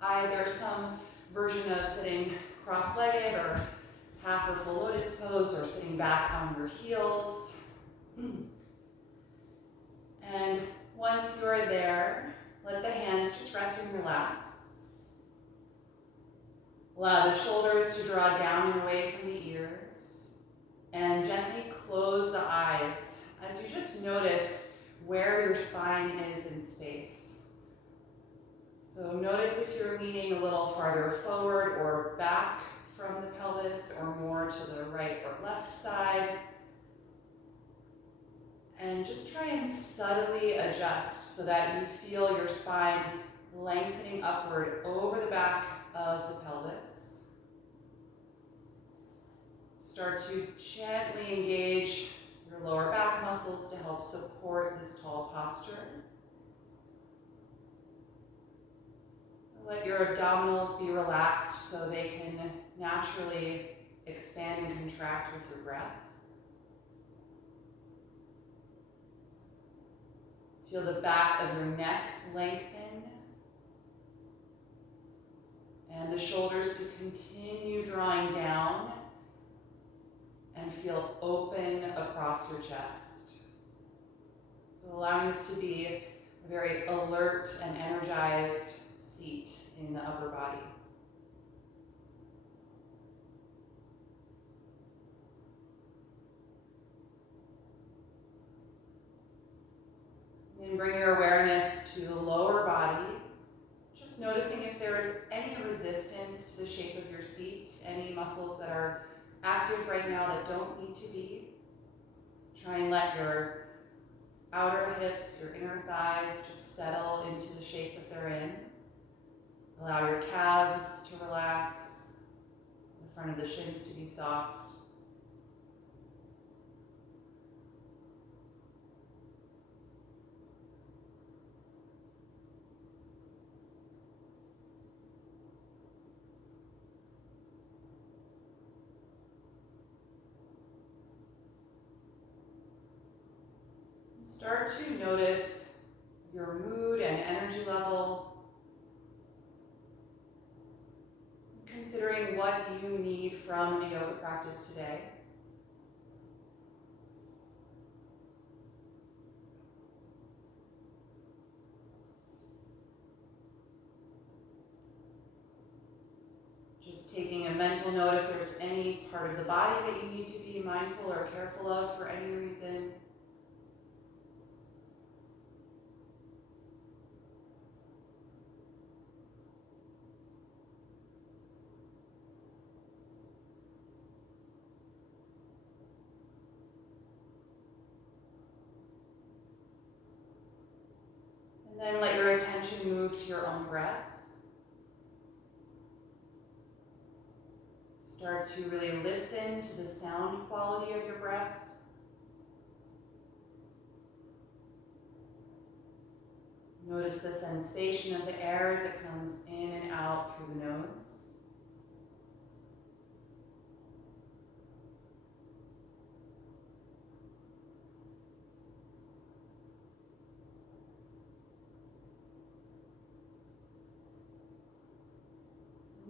either some version of sitting cross-legged or half or full lotus pose, or sitting back on your heels. And once you are there, let the hands just rest in your lap. Allow the shoulders to draw down and away from the ears, and gently close the eyes as you just notice where your spine is in space. So notice if you're leaning a little farther forward or back from the pelvis, or more to the right or left side. And just try and subtly adjust so that you feel your spine lengthening upward over the back of the pelvis. Start to gently engage your lower back muscles to help support this tall posture. Let your abdominals be relaxed so they can naturally expand and contract with your breath. Feel the back of your neck lengthen, and the shoulders to continue drawing down, and feel open across your chest. So allowing this to be a very alert and energized seat in the upper body. Then bring your awareness to the lower body, just noticing if there is any resistance to the shape of your seat, any muscles that are active right now that don't need to be. Try and let your outer hips, your inner thighs just settle into the shape that they're in. Allow your calves to relax, the front of the shins to be soft. Start to notice your mood and energy level, considering what you need from a yoga practice today. Just taking a mental note if there's any part of the body that you need to be mindful or careful of for any reason. And then let your attention move to your own breath. Start to really listen to the sound quality of your breath. Notice the sensation of the air as it comes in and out through the nose.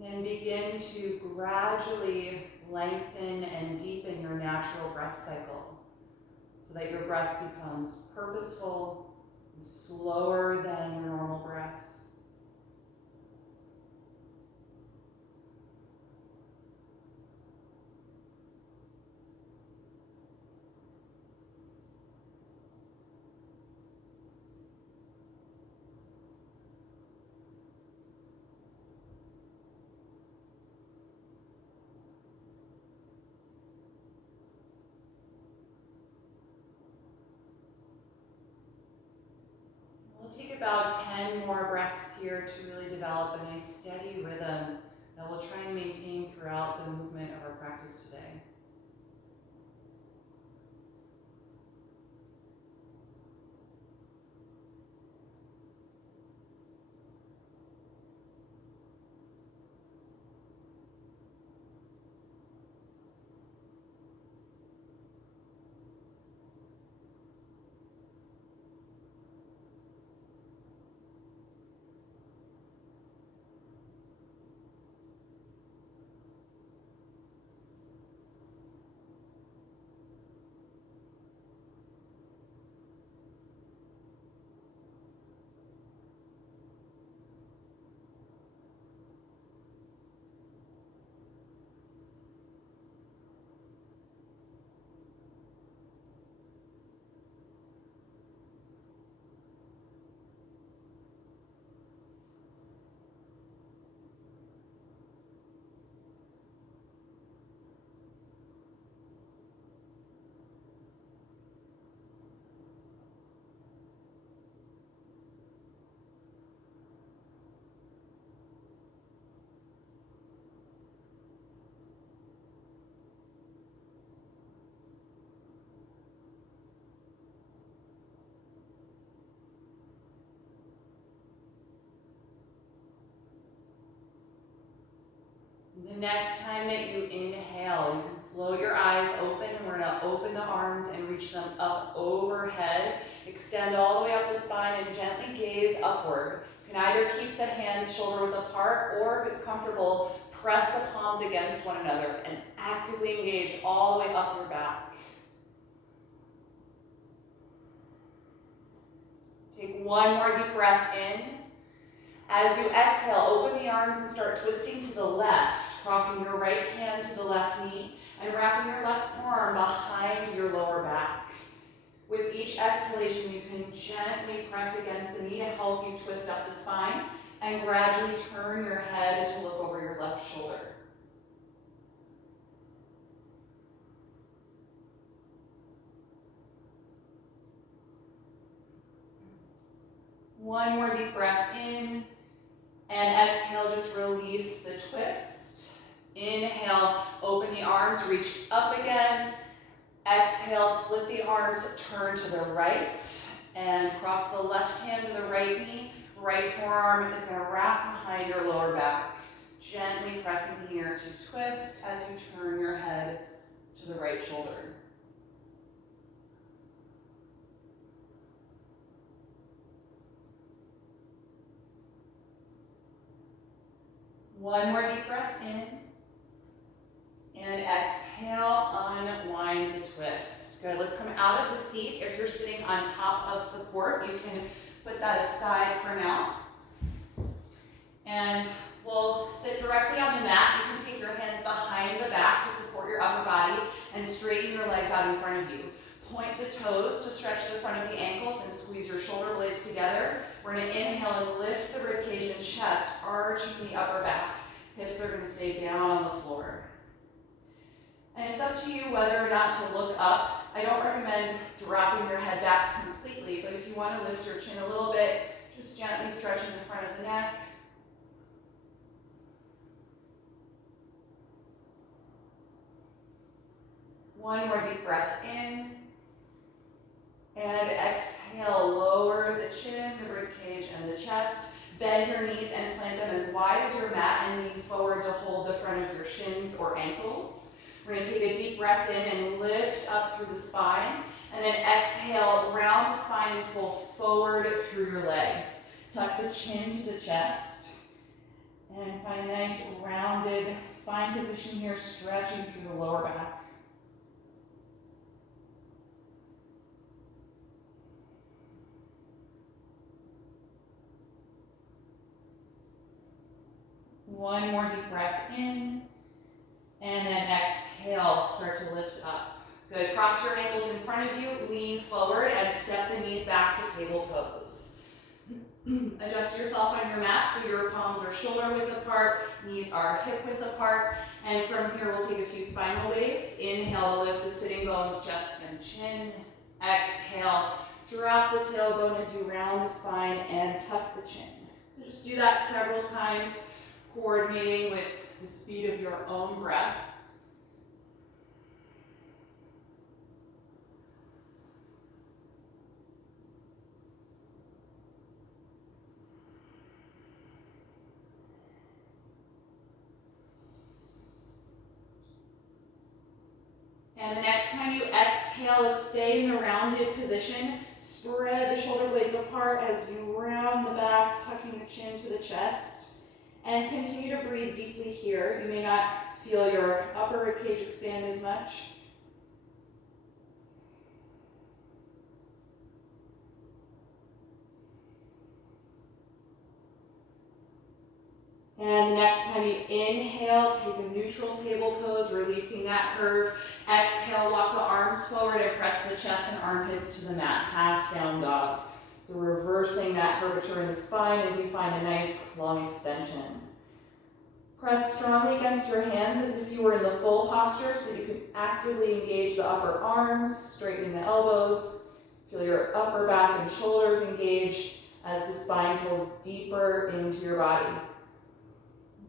Then begin to gradually lengthen and deepen your natural breath cycle so that your breath becomes purposeful and slower than your normal breath. We'll take about 10 more breaths here to really develop a nice steady rhythm that we'll try and maintain throughout the movement of our practice today. The next time that you inhale, you can float your eyes open, and we're gonna open the arms and reach them up overhead. Extend all the way up the spine and gently gaze upward. You can either keep the hands shoulder width apart, or if it's comfortable, press the palms against one another and actively engage all the way up your back. Take one more deep breath in. As you exhale, open the arms and start twisting to the left, crossing your right hand to the left knee and wrapping your left arm behind your lower back. With each exhalation, you can gently press against the knee to help you twist up the spine and gradually turn your head to look over your left shoulder. One more deep breath in, and exhale, just release the twist. Inhale, open the arms, reach up again. Exhale, split the arms, turn to the right, and cross the left hand to the right knee. Right forearm is going to wrap behind your lower back. Gently pressing here to twist as you turn your head to the right shoulder. One more deep breath in, and exhale, unwind the twist. Good, let's come out of the seat. If you're sitting on top of support, you can put that aside for now. And we'll sit directly on the mat. You can take your hands behind the back to support your upper body and straighten your legs out in front of you. Point the toes to stretch the front of the ankles and squeeze your shoulder blades together. We're going to inhale and lift the ribcage and chest, arching the upper back. Hips are going to stay down on the floor. And it's up to you whether or not to look up. I don't recommend dropping your head back completely, but if you want to lift your chin a little bit, just gently stretching the front of the neck. One more deep breath in. And exhale, lower the chin, the ribcage, and the chest. Bend your knees and plant them as wide as your mat and lean forward to hold the front of your shins or ankles. We're going to take a deep breath in and lift up through the spine. And then exhale, round the spine and fold forward through your legs. Tuck the chin to the chest. And find a nice rounded spine position here, stretching through the lower back. One more deep breath in, and then exhale, start to lift up. Good, cross your ankles in front of you, lean forward, and step the knees back to table pose. Adjust yourself on your mat so your palms are shoulder width apart, knees are hip width apart, and from here we'll take a few spinal waves. Inhale to lift the sitting bones, chest and chin. Exhale, drop the tailbone as you round the spine and tuck the chin. So just do that several times, coordinating with the speed of your own breath. And the next time you exhale, let's stay in the rounded position. Spread the shoulder blades apart as you round the back, tucking the chin to the chest. And continue to breathe deeply here. You may not feel your upper ribcage expand as much. And the next time you inhale, take a neutral table pose, releasing that curve. Exhale, walk the arms forward and press the chest and armpits to the mat, half down dog. So reversing that curvature in the spine as you find a nice long extension. Press strongly against your hands as if you were in the full posture so you can actively engage the upper arms, straightening the elbows. Feel your upper back and shoulders engage as the spine pulls deeper into your body.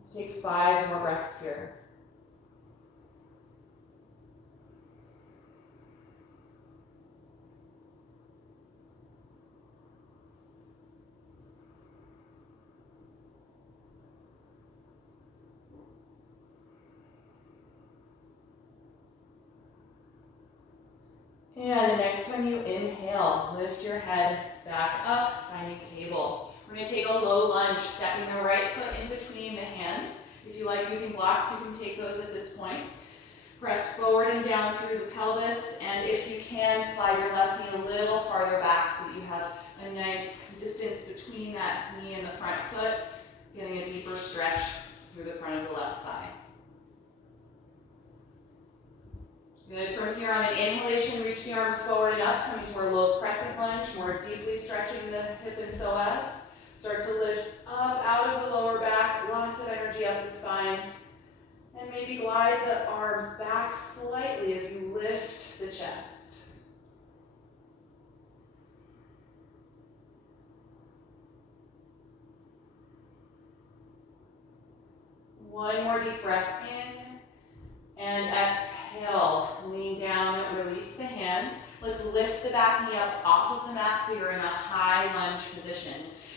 Let's take 5 more breaths here. And the next time you inhale, lift your head back up, finding table. We're going to take a low lunge, stepping the right foot in between the hands. If you like using blocks, you can take those at this point. Press forward and down through the pelvis, and if you can, slide your left knee a little farther back so that you have a nice distance between that knee and the front foot, getting a deeper stretch through the front of the left thigh. Good. From here on an inhalation, reach the arms forward and up, coming to our low crescent lunge, more deeply stretching the hip and psoas. Start to lift up out of the lower back, lots of energy up the spine. And maybe glide the arms back slightly as you lift the chest. One more deep breath in, and exhale. Lean down, release the hands. Let's lift the back knee up off of the mat so you're in a high lunge position.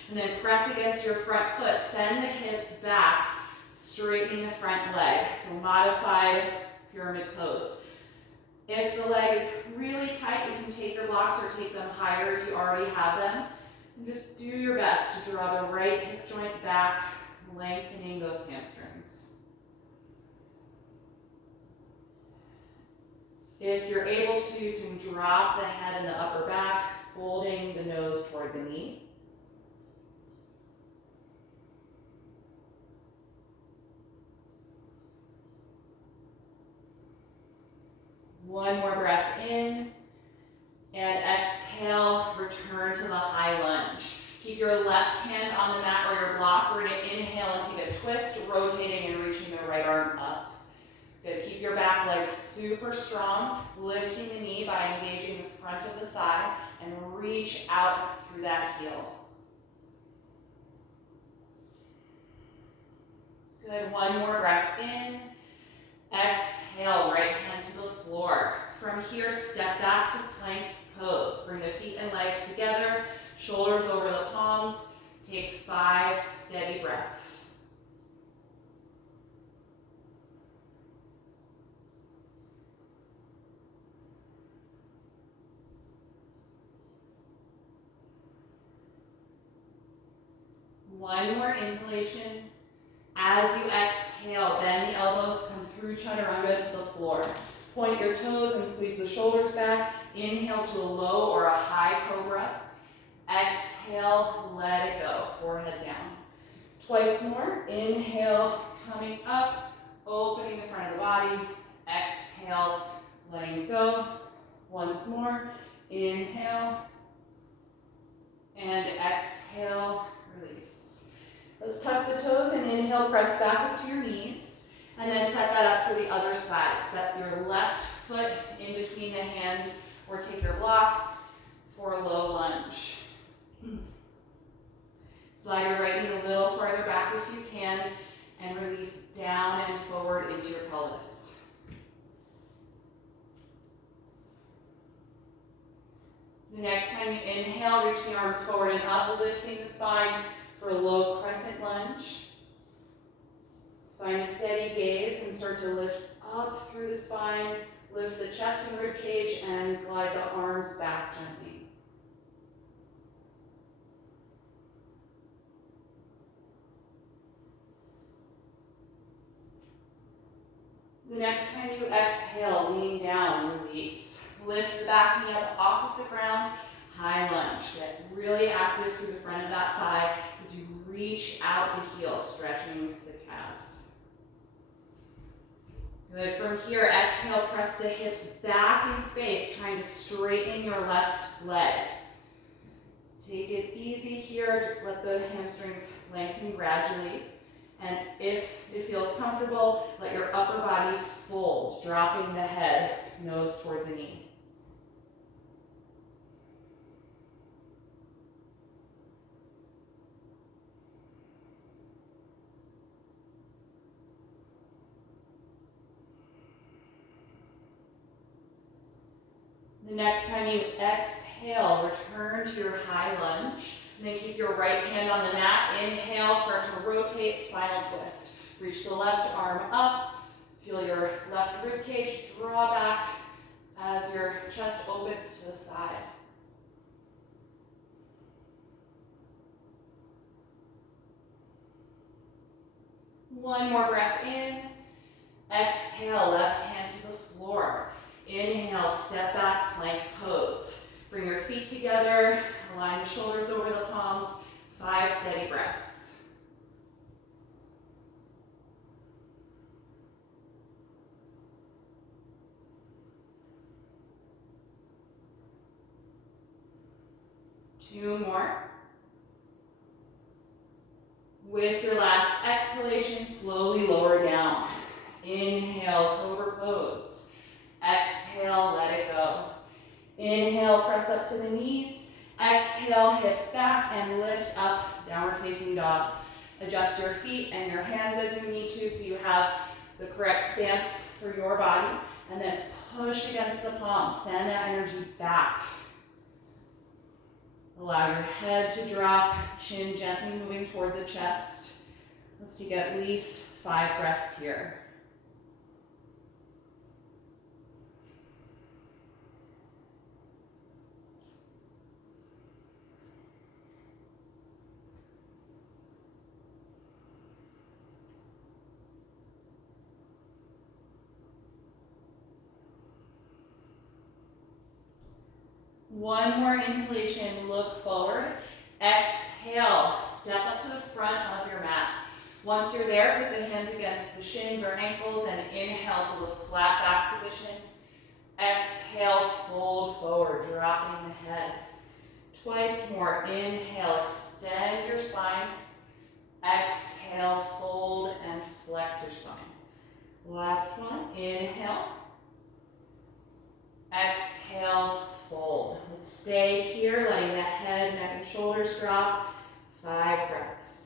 And then press against your front foot. Send the hips back, straightening the front leg. So modified pyramid pose. If the leg is really tight, you can take your blocks or take them higher if you already have them. And just do your best to draw the right hip joint back, lengthening those hamstrings. If you're able to, you can drop the head and the upper back, folding the nose toward the knee. One more breath in, and exhale, return to the high lunge. Keep your left hand on the mat or your block. We're going to inhale and take a twist, rotating and reaching the right arm up. Good. Keep your back leg super strong, lifting the knee by engaging the front of the thigh, and reach out through that heel. Good. One more breath in. Exhale, right hand to the floor. From here, step back to plank pose. Bring the feet and legs together, shoulders over the palms. Take 5 steady breaths. One more inhalation. As you exhale, bend the elbows, come through chaturanga to the floor. Point your toes and squeeze the shoulders back. Inhale to a low or a high cobra. Exhale, let it go, forehead down. Twice more. Inhale, coming up, opening the front of the body. Exhale, letting go. Once more. Inhale, and exhale, release. Let's tuck the toes and inhale, press back up to your knees, and then set that up for the other side. Set your left foot in between the hands or take your blocks for a low lunge. Slide your right knee a little farther back if you can, and release down and forward into your pelvis. The next time you inhale, reach the arms forward and up, lifting the spine for a low crescent lunge. Find a steady gaze and start to lift up through the spine, lift the chest and rib cage, and glide the arms back gently. The next time you exhale, lean down, release. Lift the back knee up off of the ground, high lunge. Get really active through the front of that thigh as you reach out the heel, stretching the calves. Good. From here, exhale, press the hips back in space, trying to straighten your left leg. Take it easy here. Just let the hamstrings lengthen gradually. And if it feels comfortable, let your upper body fold, dropping the head, nose toward the knee. The next time you exhale, return to your high lunge. And then keep your right hand on the mat. Inhale, start to rotate, spinal twist. Reach the left arm up. Feel your left rib cage draw back as your chest opens to the side. One more breath in. Exhale, left hand to the floor. Inhale, step back, plank pose. Bring your feet together, align the shoulders over the palms. 5 steady breaths. Two more. With your last exhalation, slowly lower down. Inhale, cobra pose. Exhale, let it go. Inhale, press up to the knees. Exhale, hips back and lift up, downward facing dog. Adjust your feet and your hands as you need to so you have the correct stance for your body. And then push against the palms, send that energy back. Allow your head to drop, chin gently moving toward the chest. Let's take at least 5 breaths here. One more inhalation, look forward. Exhale, step up to the front of your mat. Once you're there, put the hands against the shins or ankles and inhale to the flat back position. Exhale, fold forward, dropping the head. Twice more, inhale, extend your spine. Exhale, fold and flex your spine. Last one, inhale. Exhale, fold. Let's stay here, letting the head, neck, and shoulders drop. 5 breaths.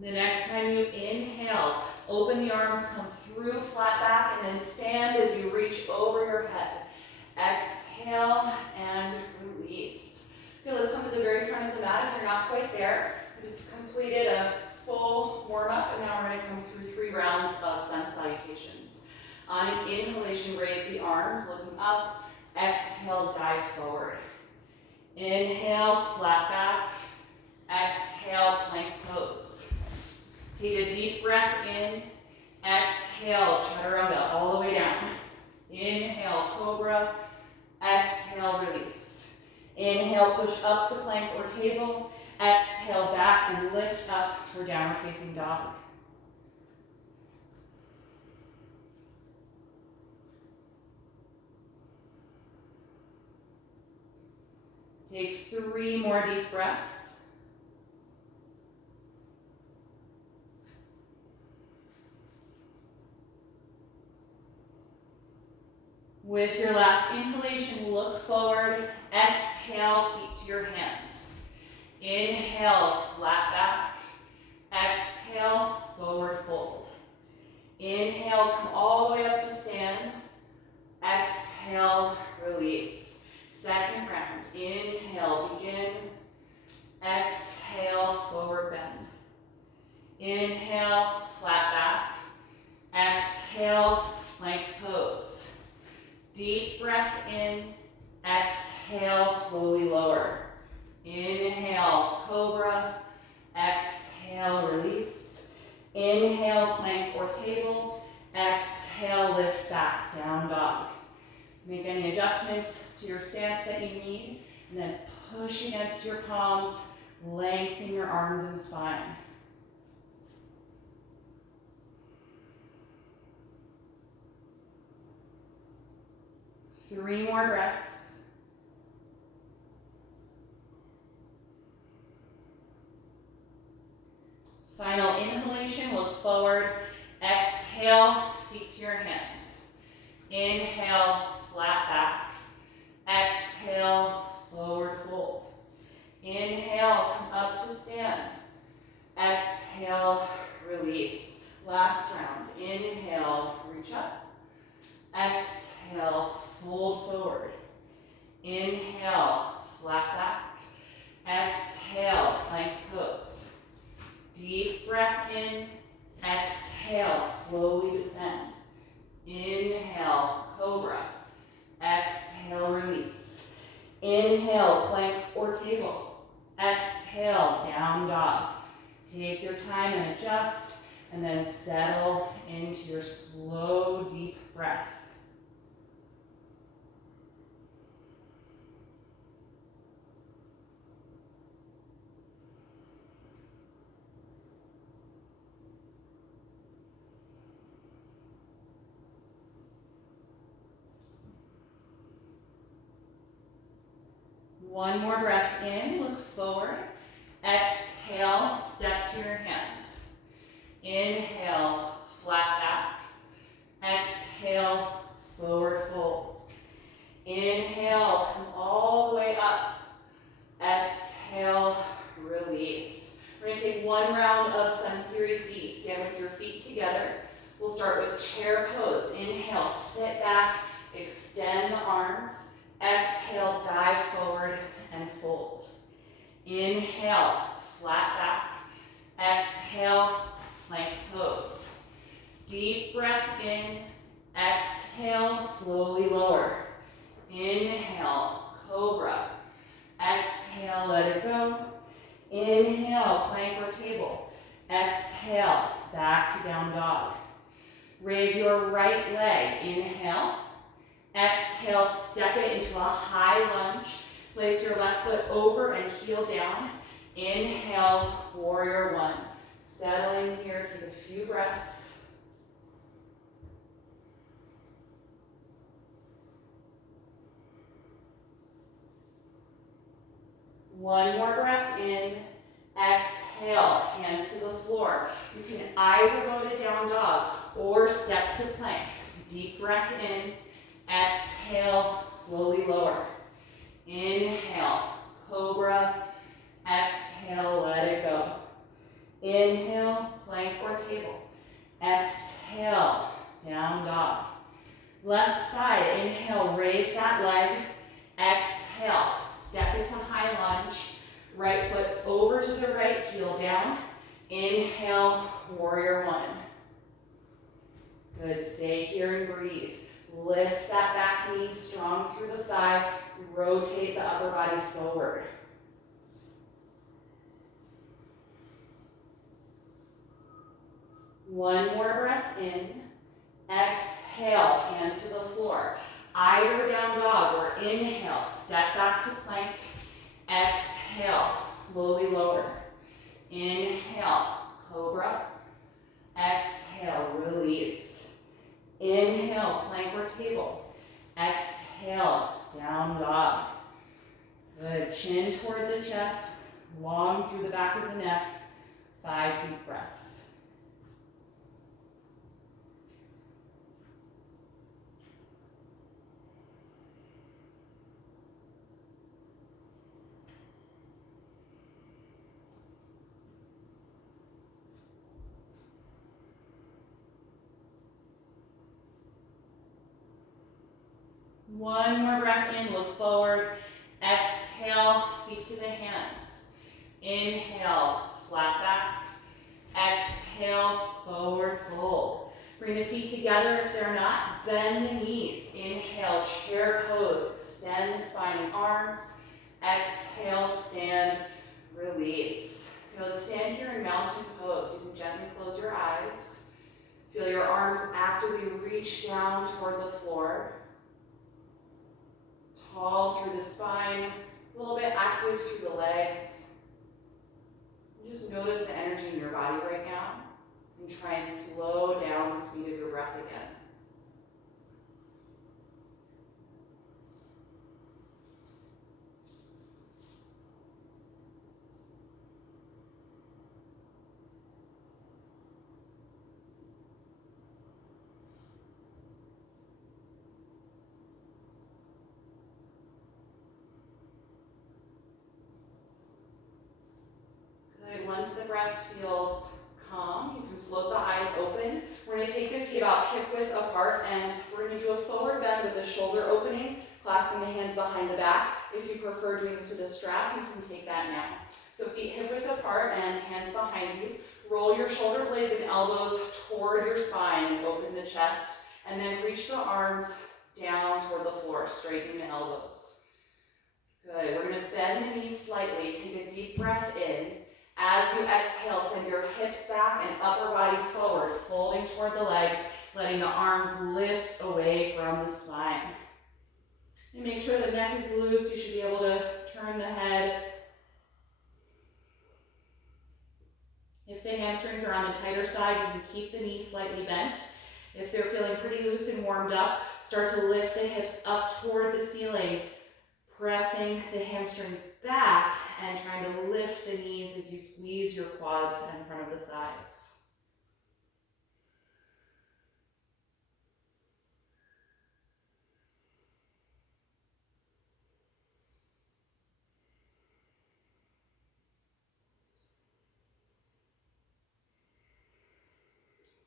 The next time you inhale, open the arms, come through flat back, and then stand as you reach over your head. Exhale and release. Okay, let's come to the very front of the mat if you're not quite there. We just completed a full warm-up, and now we're going to come through 3 rounds of sun salutations. On an inhalation, raise the arms, looking up. Exhale, dive forward. Inhale, flat back. Exhale, plank pose. Take a deep breath in. Exhale, chaturanga, all the way down. Inhale, cobra. Exhale, release. Inhale, push up to plank or table. Exhale, back and lift up for downward facing dog. Take 3 more deep breaths. With your last inhalation, look forward. Exhale, feet to your hands. Inhale, flat back. Exhale, forward fold. Inhale, come all the way up to stand. Exhale, release. Second round. Inhale, begin. Exhale, forward bend. Inhale, flat back. Exhale, plank pose. Deep breath in. Exhale, slowly lower. Inhale, cobra. Exhale, release. Inhale, plank or table. Exhale, lift back, down dog. Make any adjustments to your stance that you need, and then push against your palms, lengthen your arms and spine. Three more breaths. Final inhalation, look forward. Exhale, feet to your hands. Inhale, flat back. Exhale, forward fold. Inhale, come up to stand. Exhale, release. Last round. Inhale, reach up. Exhale, fold forward. Inhale, flat back. Exhale, plank pose. Deep breath in. Exhale, slowly descend. Inhale, cobra. Exhale, release. Inhale, plank or table. Exhale, down dog. Take your time and adjust, and then settle into your slow, deep breath. One more breath in, look forward. Exhale, step to your hands. Inhale, flat back. Exhale, forward fold. Inhale, come all the way up. Exhale, release. We're going to take one round of Sun Series B. Stand with your feet together. We'll start with chair pose. Inhale, sit back, extend the arms. Exhale, dive forward and fold. Inhale, flat back. Exhale, plank pose. Deep breath in. Exhale, slowly lower. Inhale, cobra. Exhale, let it go. Inhale, plank or table. Exhale, back to down dog. Raise your right leg. Inhale. Exhale, step it into a high lunge. Place your left foot over and heel down. Inhale, warrior one. Settle in here, take a few breaths. One more breath in. Exhale, hands to the floor. You can either go to down dog or step to plank. Deep breath in. Exhale, slowly lower. Inhale, cobra. Exhale, let it go. Inhale, plank or table. Exhale, down dog. Left side, inhale, raise that leg. Exhale, step into high lunge. Right foot over to the right, heel down. Inhale, warrior one. Good, stay here and breathe. Lift that back knee strong through the thigh. Rotate the upper body forward. One more breath in. Exhale, hands to the floor. Either down dog or inhale, step back to plank. Exhale, slowly lower. Inhale, cobra. Exhale, release. Inhale, plank or table. Exhale, down dog. Good, chin toward the chest, long through the back of the neck. 5 deep breaths. One more breath in, look forward. Exhale, feet to the hands. Inhale, flat back. Exhale, forward fold. Bring the feet together if they're not. Bend the knees. Inhale, chair pose. Extend the spine and arms. Exhale, stand, release. Good, stand here in mountain pose. You can gently close your eyes. Feel your arms actively reach down toward the floor. Tall through the spine, a little bit active through the legs. Just notice the energy in your body right now and try and slow down the speed of your breath again. Good, Once the breath feels calm, you can float the eyes open. We're going to take the feet about hip width apart, and we're going to do a forward bend with the shoulder opening, clasping the hands behind the back. If you prefer doing this with a strap, you can take that now. So feet hip width apart and hands behind you. Roll your shoulder blades and elbows toward your spine and open the chest, and then reach the arms down toward the floor, straightening the elbows. Good. We're going to bend the knees slightly. Take a deep breath in. As you exhale, send your hips back and upper body forward, folding toward the legs, letting the arms lift away from the spine. And make sure the neck is loose. You should be able to turn the head. If the hamstrings are on the tighter side, you can keep the knees slightly bent. If they're feeling pretty loose and warmed up, start to lift the hips up toward the ceiling, pressing the hamstrings back and trying to lift the knees as you squeeze your quads in front of the thighs.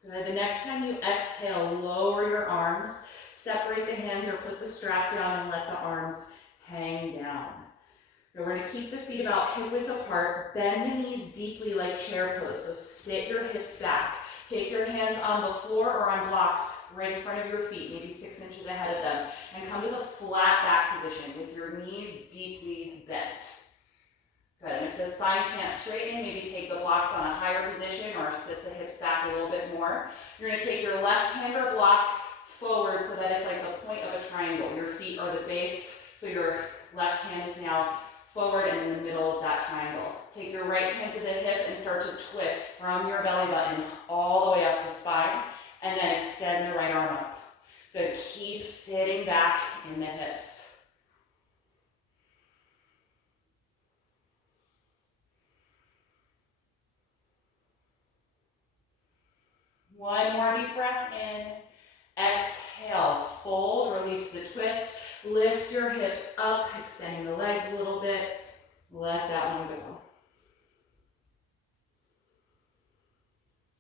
Good. The next time you exhale, lower your arms, separate the hands or put the strap down and let the arms hang down. Now we're going to keep the feet about hip width apart, bend the knees deeply like chair pose, so sit your hips back. Take your hands on the floor or on blocks right in front of your feet, maybe 6 inches ahead of them, and come to the flat back position with your knees deeply bent. Good, and if the spine can't straighten, maybe take the blocks on a higher position or sit the hips back a little bit more. You're going to take your left hand or block forward so that it's like the point of a triangle. Your feet are the base, so your left hand is now forward and in the middle of that triangle. Take your right hand to the hip and start to twist from your belly button all the way up the spine, and then extend the right arm up. Good, keep sitting back in the hips. One more deep breath in. Exhale, fold, release the twist. Lift your hips up, extending the legs a little bit. Let that one go.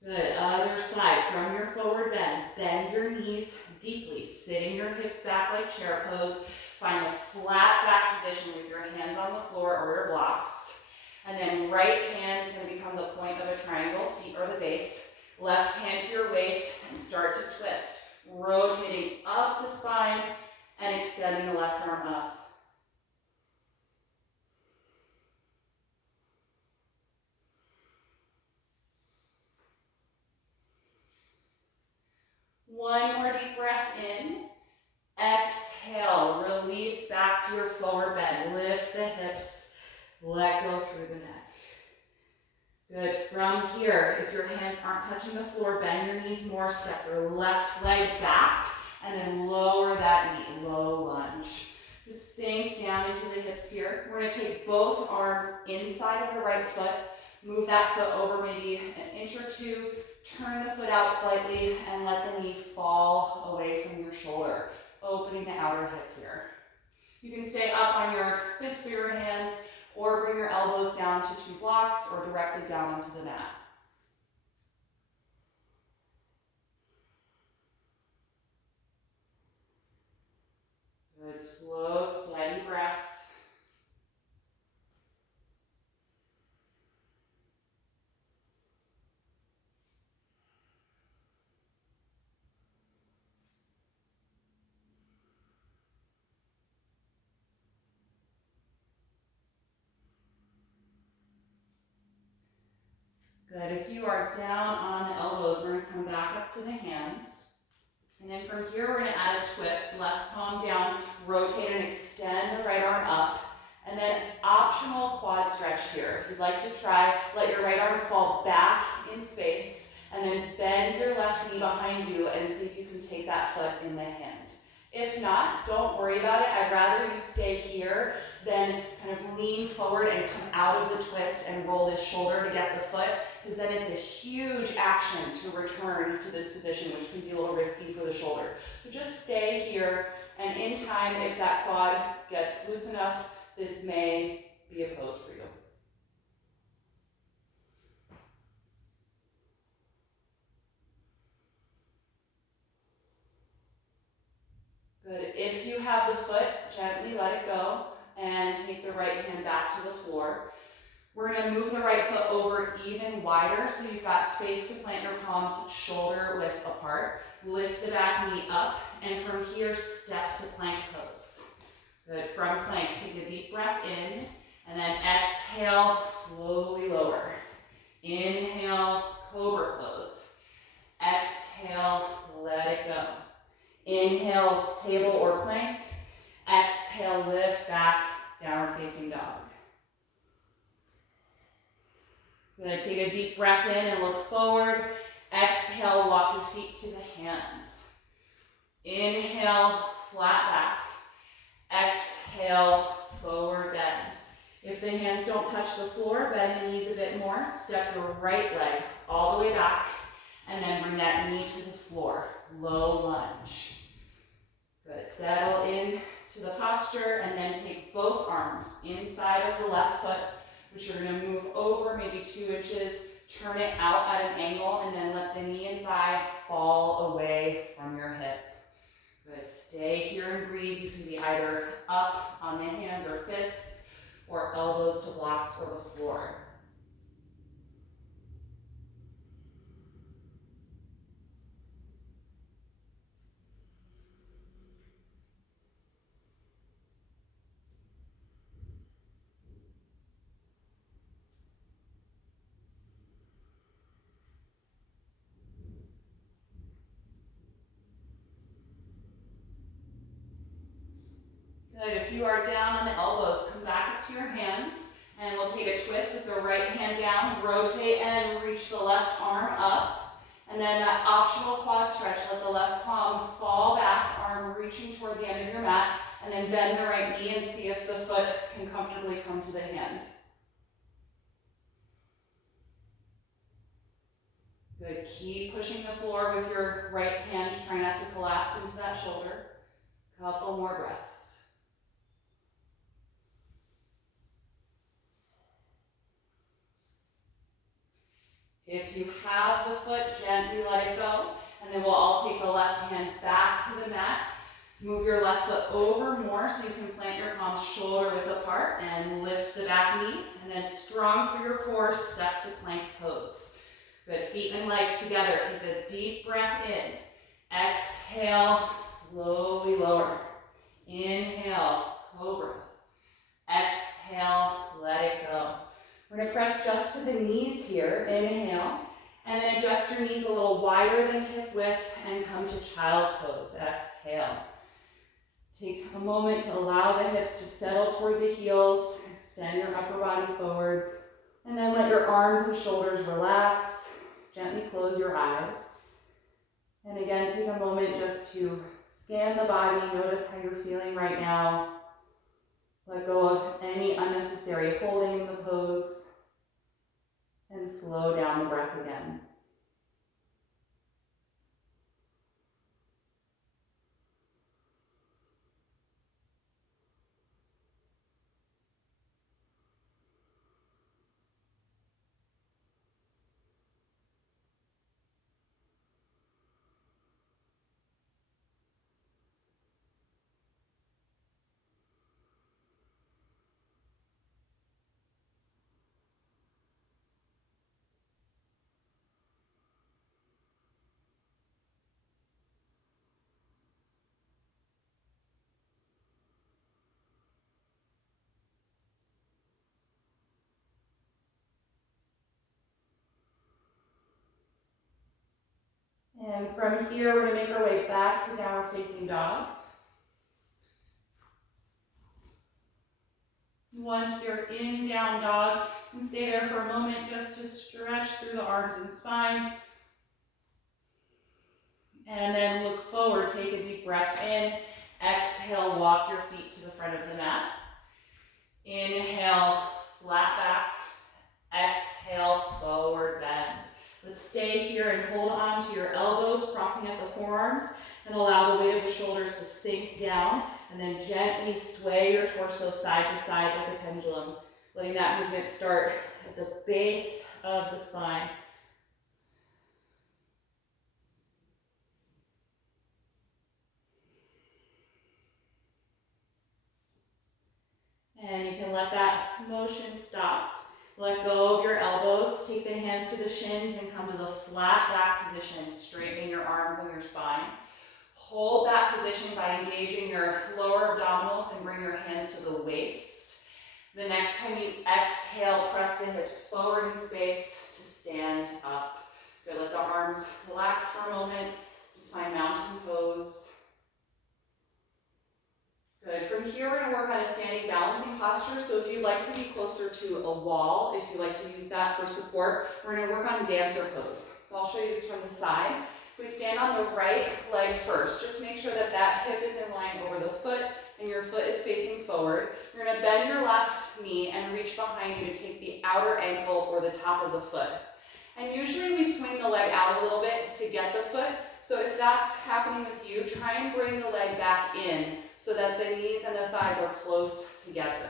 Good, other side, from your forward bend, bend your knees deeply, sitting your hips back like chair pose. Find a flat back position with your hands on the floor or your blocks. And then right hand is going to become the point of a triangle, feet are the base. Left hand to your waist and start to twist, rotating up the spine and extending the left arm up. One more deep breath in. Exhale, release back to your forward bend. Lift the hips, let go through the neck. Good, from here, if your hands aren't touching the floor, bend your knees more, step your left leg back, and then lower that knee, low lunge. Just sink down into the hips here. We're going to take both arms inside of the right foot, move that foot over maybe an inch or two, turn the foot out slightly, and let the knee fall away from your shoulder, opening the outer hip here. You can stay up on your fists or your hands, or bring your elbows down to 2 blocks or directly down onto the mat. Good, slow, steady breath. Good, if you are down on the elbows, we're going to come back up to the hands. And then from here, we're going to add a twist, left palm down, rotate and extend the right arm up. And then optional quad stretch here. If you'd like to try, let your right arm fall back in space, and then bend your left knee behind you and see if you can take that foot in the hand. If not, don't worry about it. I'd rather you stay here than kind of lean forward and come out of the twist and roll this shoulder to get the foot, because then it's a huge action to return to this position, which can be a little risky for the shoulder. So just stay here, and in time, if that quad gets loose enough, this may be a pose for you. If you have the foot, gently let it go and take the right hand back to the floor. We're going to move the right foot over even wider so you've got space to plant your palms shoulder width apart. Lift the back knee up, and from here, step to plank pose. Good. From plank, take a deep breath in, and then exhale, slowly lower. Inhale, cobra pose. Exhale, let it go. Inhale, table or plank. Exhale, lift back, downward facing dog. Good. Take a deep breath in and look forward. Exhale, walk your feet to the hands. Inhale, flat back. Exhale, forward bend. If the hands don't touch the floor, bend the knees a bit more. Step your right leg all the way back, and then bring that knee to the floor. Low lunge. Good. Settle in to the posture, and then take both arms inside of the left foot, which you're going to move over maybe 2 inches. Turn it out at an angle, and then let the knee and thigh fall away from your hip. Good. Stay here and breathe. You can be either up on the hands or fists, or elbows to blocks or the floor. Good. If you are down on the elbows, come back up to your hands, and we'll take a twist with the right hand down, rotate and reach the left arm up, and then that optional quad stretch, let the left palm fall back, arm reaching toward the end of your mat, and then bend the right knee and see if the foot can comfortably come to the hand. Good. Keep pushing the floor with your right hand. Try not to collapse into that shoulder. Couple more breaths. If you have the foot, gently let it go, and then we'll all take the left hand back to the mat. Move your left foot over more so you can plant your palms shoulder width apart and lift the back knee, and then strong through your core, step to plank pose. Good. Feet and legs together. Take a deep breath in. Exhale, slowly lower. Inhale, cobra. Exhale, let it go. We're going to press just to the knees here. Inhale. And then adjust your knees a little wider than hip width and come to child's pose. Exhale. Take a moment to allow the hips to settle toward the heels. Extend your upper body forward. And then let your arms and shoulders relax. Gently close your eyes. And again, take a moment just to scan the body. Notice how you're feeling right now. Let go of any unnecessary holding in the pose, and slow down the breath again. And from here, we're going to make our way back to downward facing dog. Once you're in down dog, you can stay there for a moment just to stretch through the arms and spine. And then look forward, take a deep breath in. Exhale, walk your feet to the front of the mat. Inhale, flat back. Exhale, forward bend. Let's stay here and hold on to your elbows, crossing at the forearms, and allow the weight of the shoulders to sink down, and then gently sway your torso side to side like a pendulum, letting that movement start at the base of the spine. And you can let that motion stop. Let go of your elbows, take the hands to the shins and come to the flat back position. Straighten your arms and your spine. Hold that position by engaging your lower abdominals and bring your hands to the waist. The next time you exhale, press the hips forward in space to stand up. Good, let the arms relax for a moment. Just find mountain pose. Good, from here we're gonna work on a standing balancing posture. So if you'd like to be closer to a wall, if you like to use that for support, we're gonna work on dancer pose. So I'll show you this from the side. If we stand on the right leg first, just make sure that that hip is in line over the foot and your foot is facing forward. You're gonna bend your left knee and reach behind you to take the outer ankle or the top of the foot. And usually we swing the leg out a little bit to get the foot. So if that's happening with you, try and bring the leg back in so that the knees and the thighs are close together.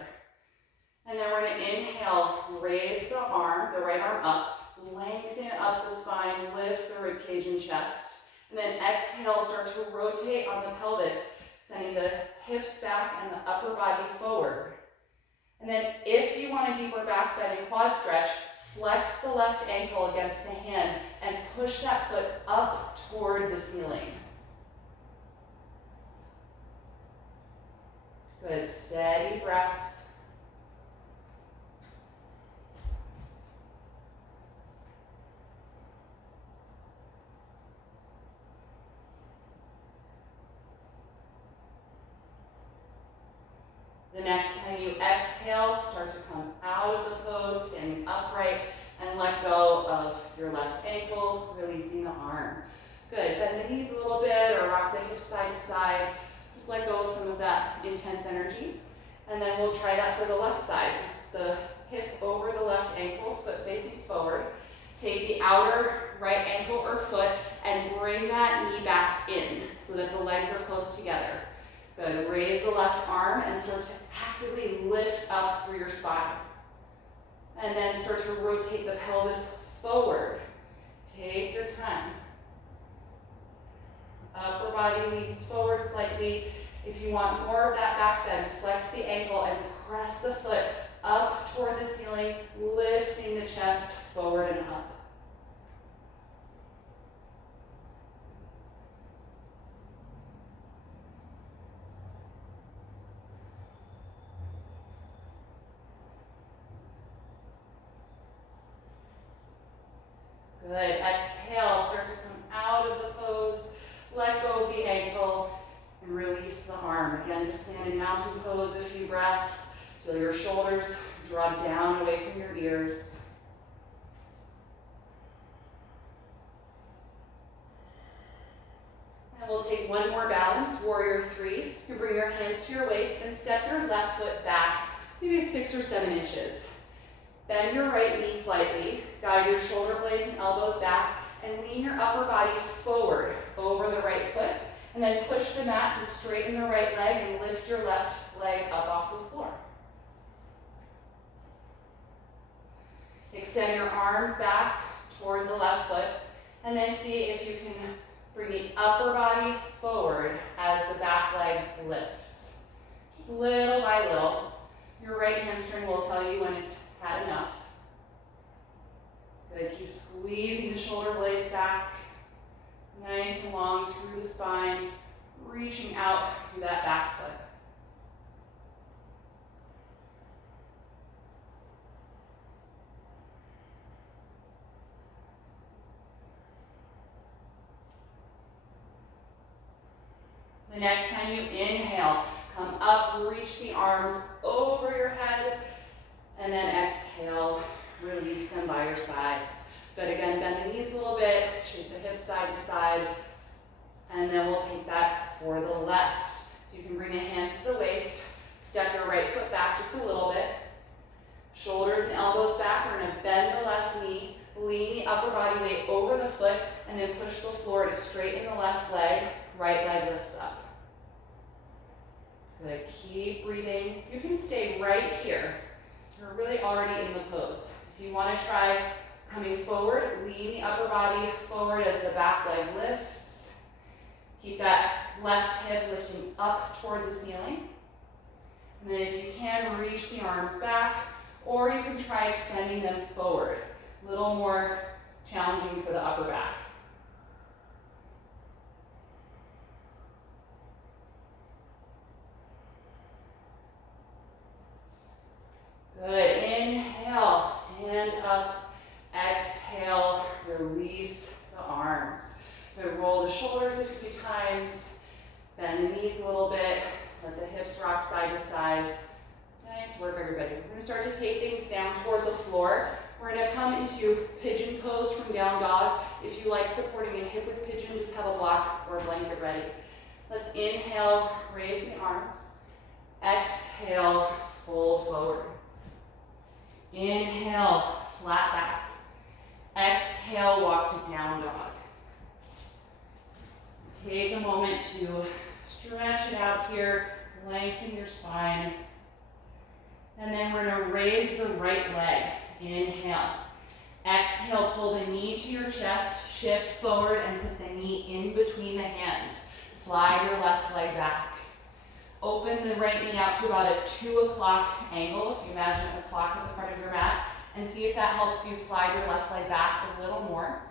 And then we're gonna inhale, raise the arm, the right arm up, lengthen up the spine, lift the ribcage and chest. And then exhale, start to rotate on the pelvis, sending the hips back and the upper body forward. And then if you want a deeper back bend and quad stretch, flex the left ankle against the hand and push that foot up toward the ceiling. Good, steady breath. The next time you exhale, start to come out of the pose, standing upright, and let go of your left ankle, releasing the arm. Good, bend the knees a little bit or rock the hips side to side. Just let go of some of that intense energy. And then we'll try that for the left side. So the hip over the left ankle, foot facing forward. Take the outer right ankle or foot and bring that knee back in so that the legs are close together. Good, raise the left arm and start to actively lift up through your spine. And then start to rotate the pelvis forward. Take your time. Upper body leans forward slightly. If you want more of that back bend, flex the ankle and press the foot up toward the ceiling, lifting the chest forward and up. Good, exhale, start to come out of the pose, let go of the ankle, and release the arm. Again, just stand in mountain pose a few breaths. Feel your shoulders draw down away from your ears. And we'll take one more balance, warrior three. You bring your hands to your waist and step your left foot back, maybe 6 or 7 inches. Bend your right knee slightly, guide your shoulder blades and elbows back, and lean your upper body forward over the right foot. And then push the mat to straighten the right leg and lift your left leg up off the floor. Extend your arms back toward the left foot, and then see if you can bring the upper body forward as the back leg lifts. Just little by little. Your right hamstring will tell you when it's had enough. Good, keep squeezing the shoulder blades back. Nice and long through the spine, reaching out through that back foot. The next time you inhale, come up, reach the arms over your head, and then exhale, release them by your sides. Good, again, bend the knees a little bit, shake the hips side to side, and then we'll take that for the left. So you can bring the hands to the waist, step your right foot back just a little bit, shoulders and elbows back. We're gonna bend the left knee, lean the upper body weight over the foot, and then push the floor to straighten the left leg, right leg lifts up. Good, keep breathing. You can stay right here. You're really already in the pose. If you wanna try coming forward, lean the upper body forward as the back leg lifts. Keep that left hip lifting up toward the ceiling. And then if you can, reach the arms back, or you can try extending them forward. A little more challenging for the upper back. Good, inhale, stand up, exhale, release the arms. Good, roll the shoulders a few times, bend the knees a little bit, let the hips rock side to side. Nice work, everybody. We're gonna start to take things down toward the floor. We're gonna come into pigeon pose from down dog. If you like supporting a hip with pigeon, just have a block or a blanket ready. Let's inhale, raise the arms. Exhale, fold forward. Inhale, flat back. Exhale, walk to down dog. Take a moment to stretch it out here, lengthen your spine. And then we're gonna raise the right leg. Inhale. Exhale, pull the knee to your chest, shift forward and put the knee in between the hands. Slide your left leg back. Open the right knee out to about a 2 o'clock angle, if you imagine a clock at the front of your mat, and see if that helps you slide your left leg back a little more.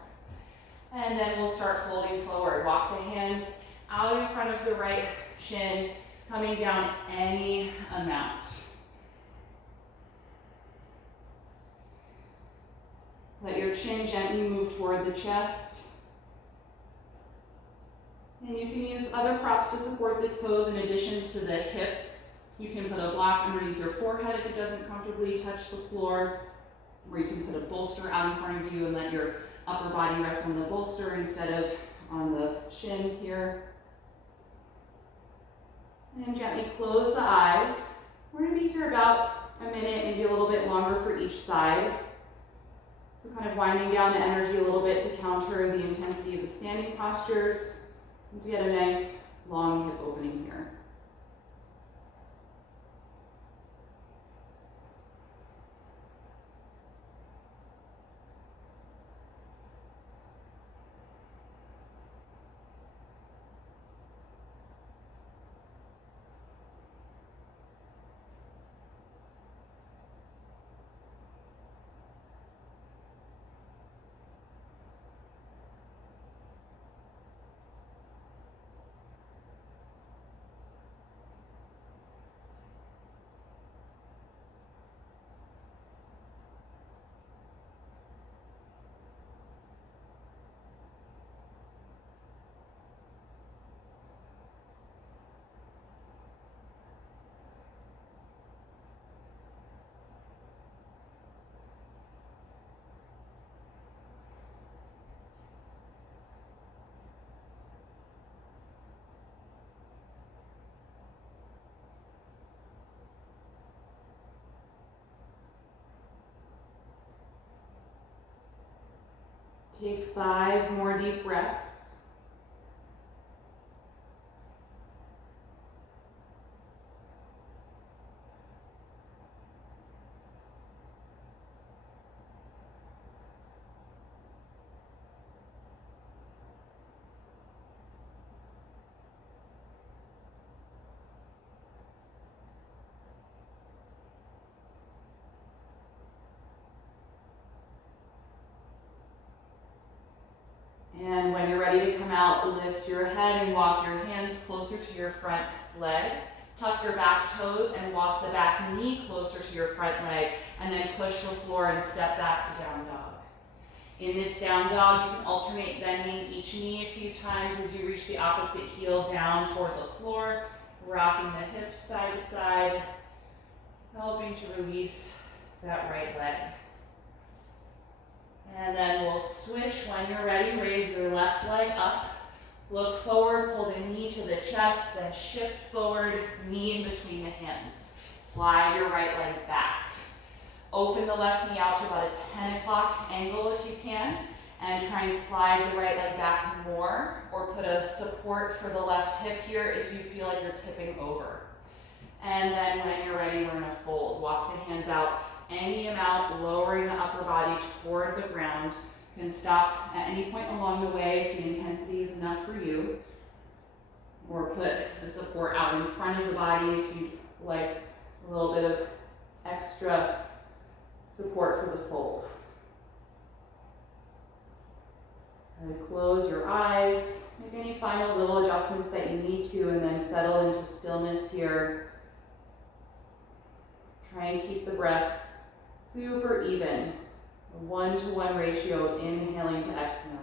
And then we'll start folding forward. Walk the hands out in front of the right shin, coming down any amount. Let your chin gently move toward the chest. And you can use other props to support this pose in addition to the hip. You can put a block underneath your forehead if it doesn't comfortably touch the floor, or you can put a bolster out in front of you and let your upper body rest on the bolster instead of on the shin here. And gently close the eyes. We're going to be here about a minute, maybe a little bit longer for each side. So kind of winding down the energy a little bit to counter the intensity of the standing postures and to get a nice long hip opening here. Take 5 more deep breaths. And when you're ready to come out, lift your head and walk your hands closer to your front leg. Tuck your back toes and walk the back knee closer to your front leg, and then push the floor and step back to down dog. In this down dog, you can alternate bending each knee a few times as you reach the opposite heel down toward the floor, rocking the hips side to side, helping to release that right leg. And then we'll switch. When you're ready, raise your left leg up. Look forward, pull the knee to the chest, then shift forward, knee in between the hands. Slide your right leg back. Open the left knee out to about a 10 o'clock angle if you can, and try and slide the right leg back more, or put a support for the left hip here if you feel like you're tipping over. And then when you're ready, we're gonna fold. Walk the hands out any amount, lowering the upper body toward the ground. You can stop at any point along the way if the intensity is enough for you, or put the support out in front of the body if you like A little bit of extra support for the fold. And close your eyes. Make any final little adjustments that you need to, and then settle into stillness here. Try and keep the breath super even. A 1-to-1 ratio of inhaling to exhaling.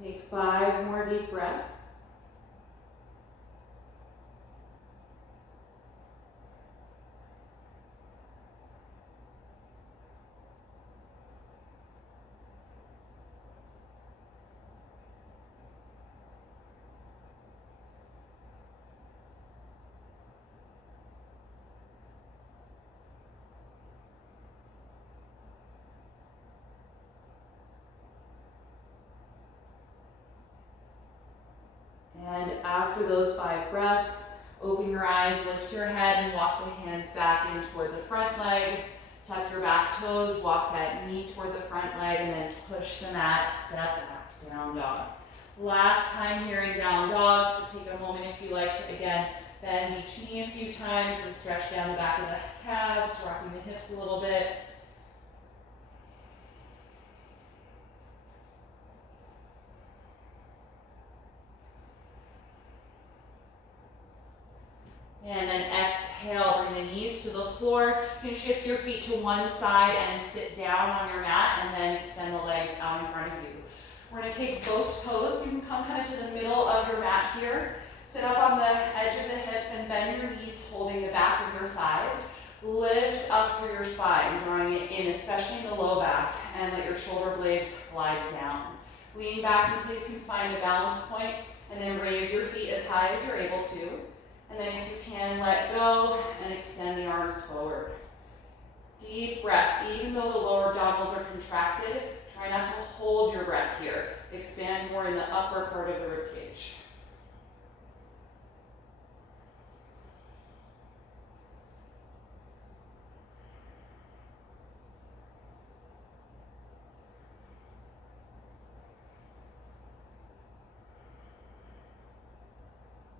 Take 5 more deep breaths. And after those 5 breaths, open your eyes, lift your head, and walk the hands back in toward the front leg. Tuck your back toes, walk that knee toward the front leg, and then push the mat, step back, down dog. Last time here in down dog, so take a moment if you like to, again, bend each knee a few times and stretch down the back of the calves, rocking the hips a little bit. And then exhale, bring the knees to the floor. You can shift your feet to one side and sit down on your mat, and then extend the legs out in front of you. We're gonna take both toes. You can come kind of to the middle of your mat here. Sit up on the edge of the hips and bend your knees, holding the back of your thighs. Lift up through your spine, drawing it in, especially in the low back, and let your shoulder blades glide down. Lean back until you can find a balance point, and then raise your feet as high as you're able to. And then if you can, let go and extend the arms forward. Deep breath. Even though the lower abdominals are contracted, try not to hold your breath here. Expand more in the upper part of the ribcage.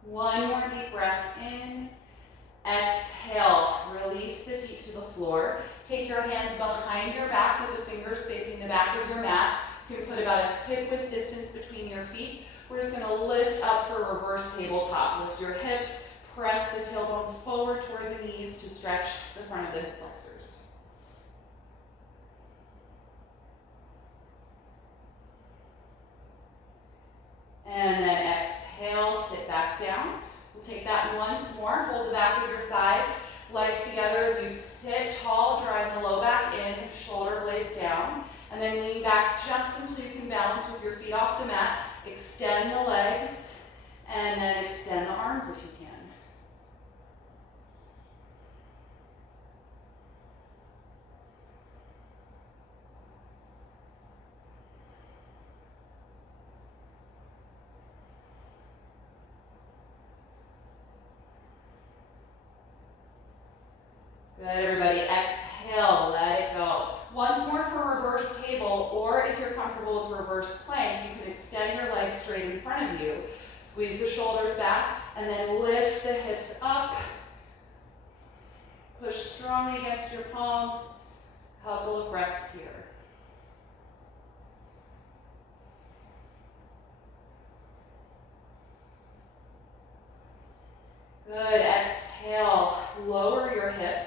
One more deep breath in. Exhale, release the feet to the floor. Take your hands behind your back with the fingers facing the back of your mat. You can put about a hip width distance between your feet. We're just gonna lift up for reverse tabletop. Lift your hips, press the tailbone forward toward the knees to stretch the front of the hip flexors. And then exhale, sit back down. We'll take that once more. Hold the back of your thighs, legs together as you sit tall, drawing the low back in, shoulder blades down. And then lean back just until you can balance with your feet off the mat. Extend the legs, and then extend the arms if you can. Good, everybody. Exhale, let it go. Once more for reverse table, or if you're comfortable with reverse plank, you can extend your legs straight in front of you. Squeeze the shoulders back, and then lift the hips up. Push strongly against your palms. A couple of breaths here. Good, exhale, lower your hips.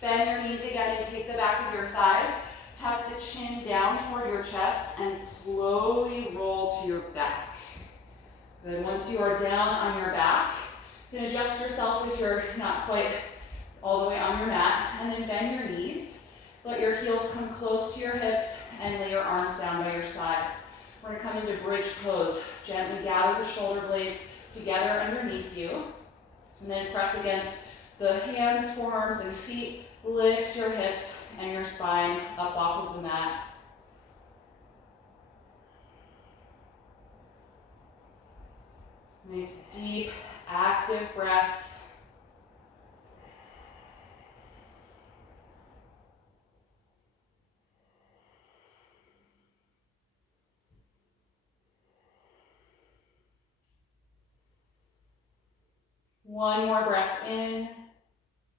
Bend your knees again and take the back of your thighs. tuck the chin down toward your chest and slowly roll to your back. Good. Once you are down on your back, you can adjust yourself if you're not quite all the way on your mat, and then bend your knees. Let your heels come close to your hips and lay your arms down by your sides. We're going to come into bridge pose. Gently gather the shoulder blades together underneath you, and then press against the hands, forearms, and feet. Lift your hips and your spine up off of the mat. Nice, deep, active breath. One more breath in,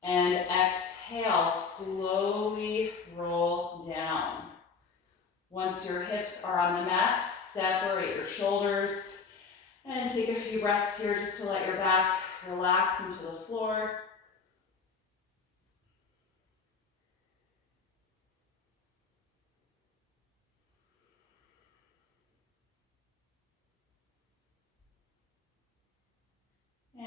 and exhale, slowly roll down. Once your hips are on the mat, separate your shoulders, and take a few breaths here just to let your back relax into the floor.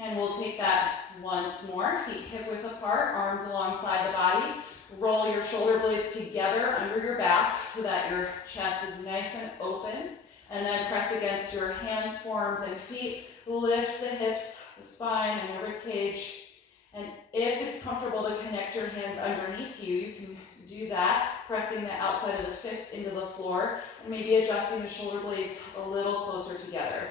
And we'll take that once more. Feet hip width apart, arms alongside the body. Roll your shoulder blades together under your back so that your chest is nice and open. And then press against your hands, forearms, and feet. Lift the hips, the spine, and the rib cage. And if it's comfortable to connect your hands underneath you, you can do that, pressing the outside of the fist into the floor, and maybe adjusting the shoulder blades a little closer together.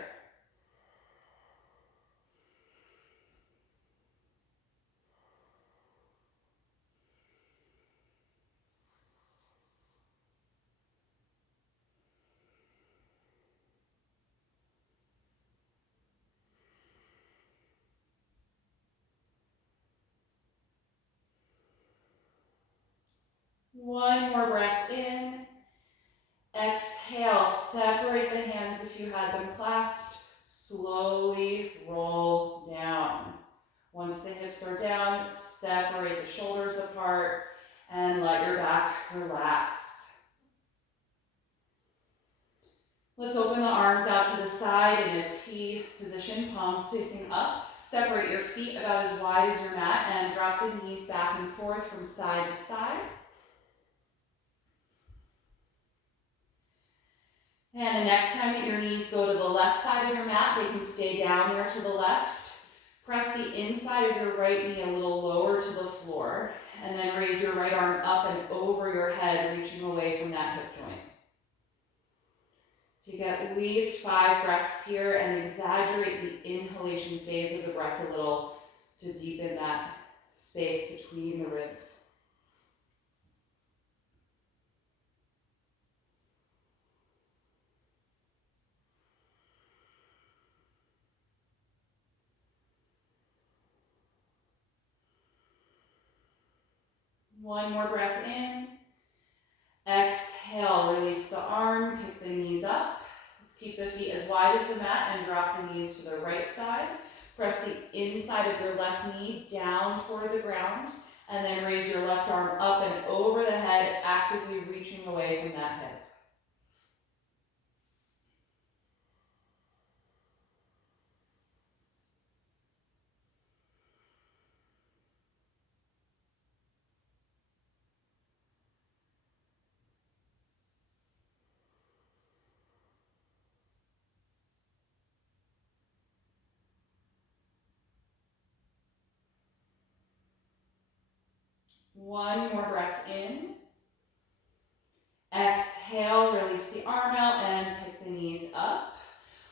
One more breath in. Exhale, separate the hands if you had them clasped. Slowly roll down. Once the hips are down, separate the shoulders apart and let your back relax. Let's open the arms out to the side in a T position, palms facing up. Separate your feet about as wide as your mat and drop the knees back and forth from side to side. And the next time that your knees go to the left side of your mat, they can stay down there to the left. Press the inside of your right knee a little lower to the floor, and then raise your right arm up and over your head, reaching away from that hip joint. Take at least 5 breaths here and exaggerate the inhalation phase of the breath a little to deepen that space between the ribs. One more breath in. Exhale, release the arm, pick the knees up. Let's keep the feet as wide as the mat and drop the knees to the right side. Press the inside of your left knee down toward the ground, and then raise your left arm up and over the head, actively reaching away from that hip. One more breath in. Exhale, release the arm out and pick the knees up.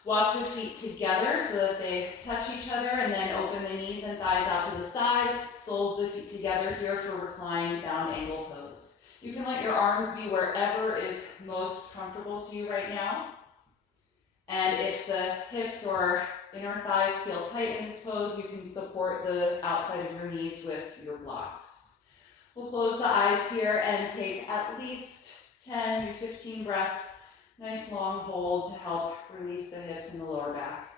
Walk the feet together so that they touch each other, and then open the knees and thighs out to the side. Soles of the feet together here for reclined bound angle pose. You can let your arms be wherever is most comfortable to you right now. And if the hips or inner thighs feel tight in this pose, you can support the outside of your knees with your blocks. We'll close the eyes here and take at least 10 to 15 breaths. Nice long hold to help release the hips and the lower back.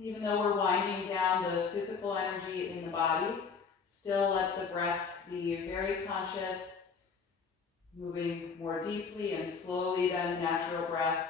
Even though we're winding down the physical energy in the body, still let the breath be very conscious, moving more deeply and slowly than the natural breath.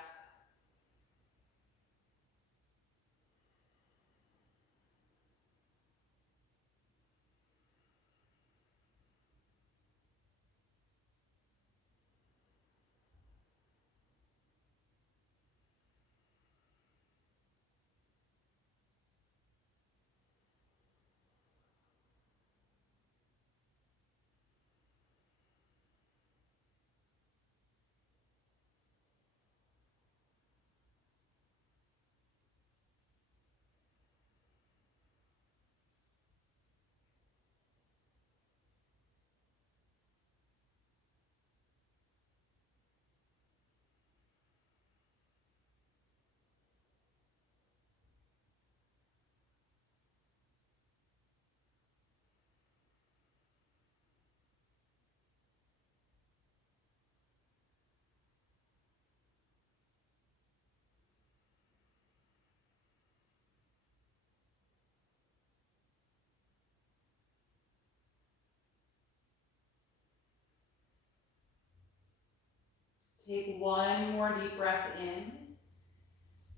Take one more deep breath in,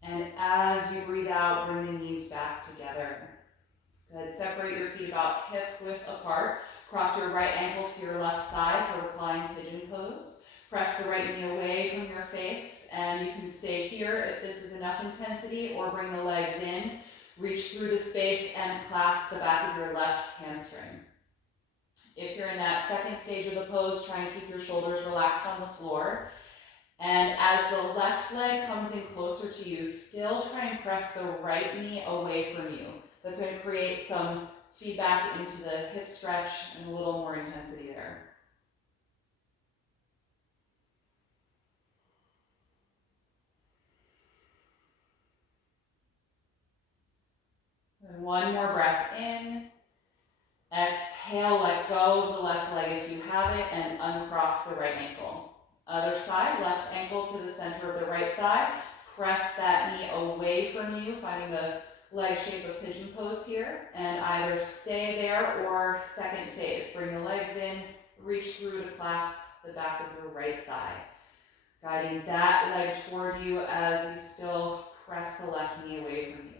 and as you breathe out, bring the knees back together. Good. Separate your feet about hip width apart. Cross your right ankle to your left thigh for reclined pigeon pose. Press the right knee away from your face, and you can stay here if this is enough intensity, or bring the legs in. Reach through the space and clasp the back of your left hamstring. If you're in that second stage of the pose, try and keep your shoulders relaxed on the floor. And as the left leg comes in closer to you, still try and press the right knee away from you. That's going to create some feedback into the hip stretch and a little more intensity there. And one more breath in. Exhale, let go of the left leg if you have it, and uncross the right ankle. Other side, left ankle to the center of the right thigh. Press that knee away from you, finding the leg shape of pigeon pose here, and either stay there or second phase. Bring the legs in, reach through to clasp the back of your right thigh. Guiding that leg toward you as you still press the left knee away from you.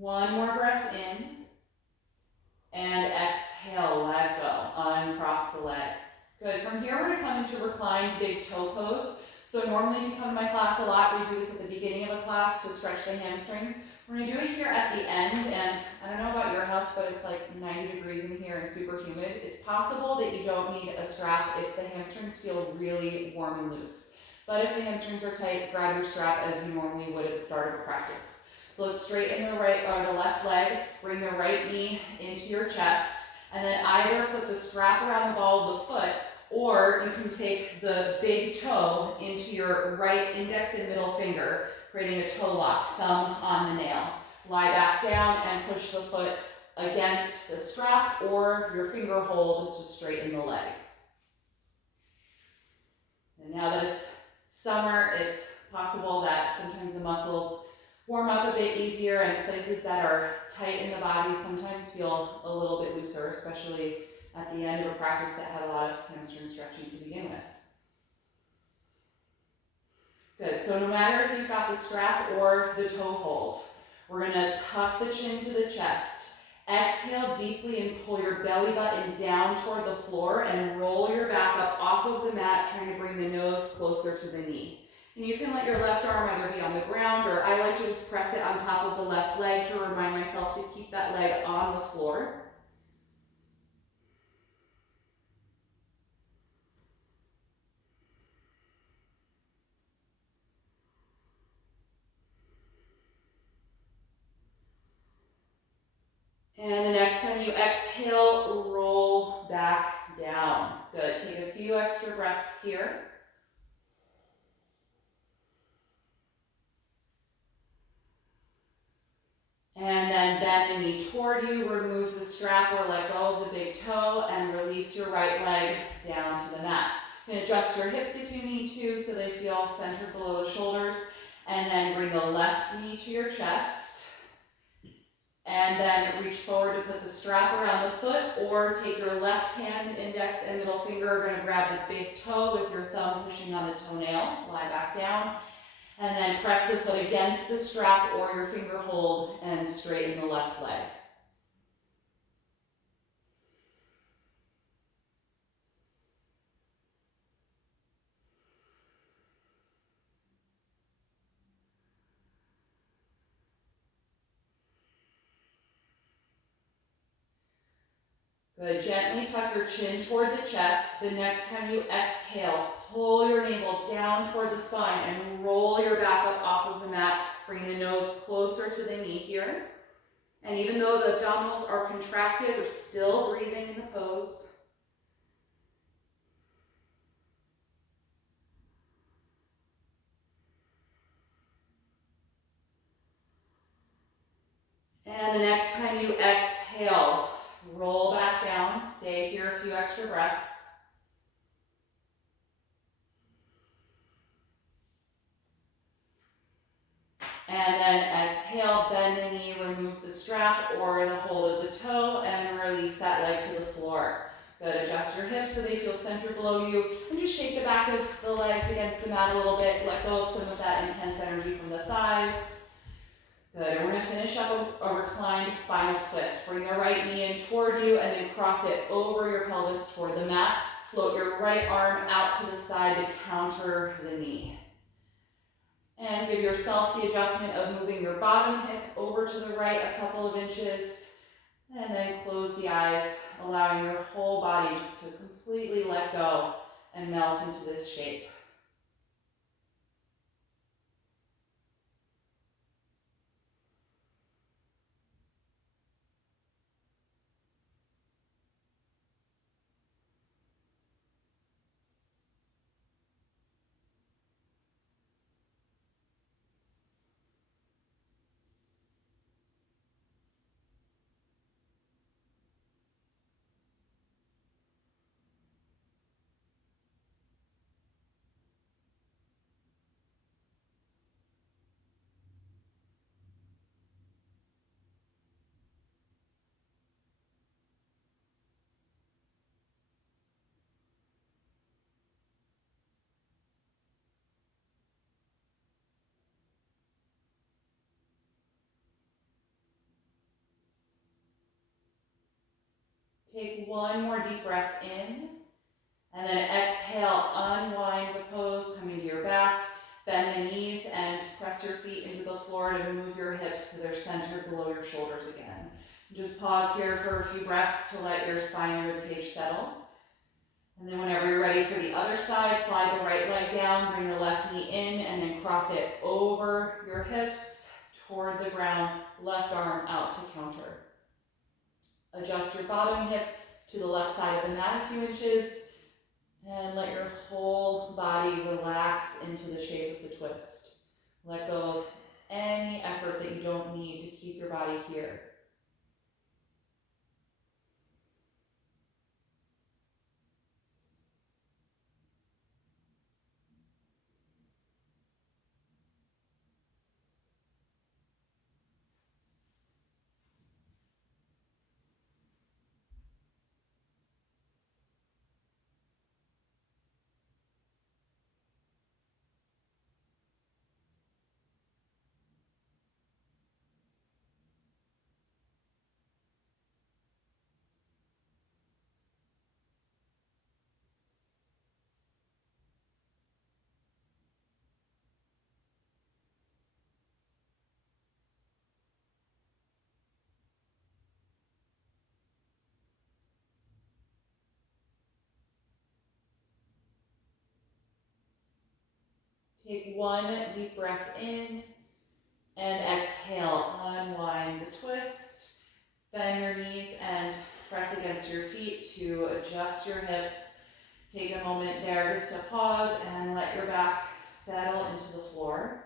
One more breath in, and exhale, let go, uncross the leg. Good, from here we're gonna come into reclined big toe pose. So normally if you come to my class a lot, we do this at the beginning of a class to stretch the hamstrings. We're gonna do it here at the end, and I don't know about your house, but it's like 90 degrees in here and super humid. It's possible that you don't need a strap if the hamstrings feel really warm and loose. But if the hamstrings are tight, grab your strap as you normally would at the start of a practice. So let's straighten the right or the left leg, bring the right knee into your chest, and then either put the strap around the ball of the foot, or you can take the big toe into your right index and middle finger, creating a toe lock, thumb on the nail. Lie back down and push the foot against the strap or your finger hold to straighten the leg. And now that it's summer, it's possible that sometimes the muscles warm up a bit easier, and places that are tight in the body sometimes feel a little bit looser, especially at the end of a practice that had a lot of hamstring stretching to begin with. Good, so no matter if you've got the strap or the toe hold, we're gonna tuck the chin to the chest. Exhale deeply and pull your belly button down toward the floor and roll your back up off of the mat, trying to bring the nose closer to the knee. And you can let your left arm either be on the ground, or I like to just press it on top of the left leg to remind myself to keep that leg on the floor. And the next time you exhale, roll back down. extra breaths here. And then bend the knee toward you, remove the strap or let go of the big toe, and release your right leg down to the mat. You can adjust your hips if you need to so they feel centered below the shoulders, and then bring the left knee to your chest. And then reach forward to put the strap around the foot, or take your left hand, index and middle finger, are gonna grab the big toe with your thumb pushing on the toenail, lie back down. And then press the foot against the strap or your finger hold and straighten the left leg. Good, gently tuck your chin toward the chest. The next time you exhale, pull your navel down toward the spine and roll your back up off of the mat. Bring the nose closer to the knee here. And even though the abdominals are contracted, we're still breathing in the pose. And the next time you exhale, roll back down. Stay here a few extra breaths. And then exhale, bend the knee, remove the strap or the hold of the toe, and release that leg to the floor. Good, adjust your hips so they feel centered below you, and just shake the back of the legs against the mat a little bit. Let go of some of that intense energy from the thighs. Good, and we're gonna finish up with a reclined spinal twist. Bring the right knee in toward you, and then cross it over your pelvis toward the mat. Float your right arm out to the side to counter the knee. And give yourself the adjustment of moving your bottom hip over to the right a couple of inches. And then close the eyes, allowing your whole body just to completely let go and melt into this shape. Take one more deep breath in, and then exhale, unwind the pose, coming to your back. Bend the knees and press your feet into the floor to move your hips so they're centered below your shoulders again. Just pause here for a few breaths to let your spine and ribcage settle. And then whenever you're ready for the other side, slide the right leg down, bring the left knee in, and then cross it over your hips toward the ground, left arm out to counter. Adjust your bottom hip to the left side of the mat a few inches, and let your whole body relax into the shape of the twist. Let go of any effort that you don't need to keep your body here. Take one deep breath in, and exhale, unwind the twist. Bend your knees and press against your feet to adjust your hips. Take a moment there just to pause and let your back settle into the floor.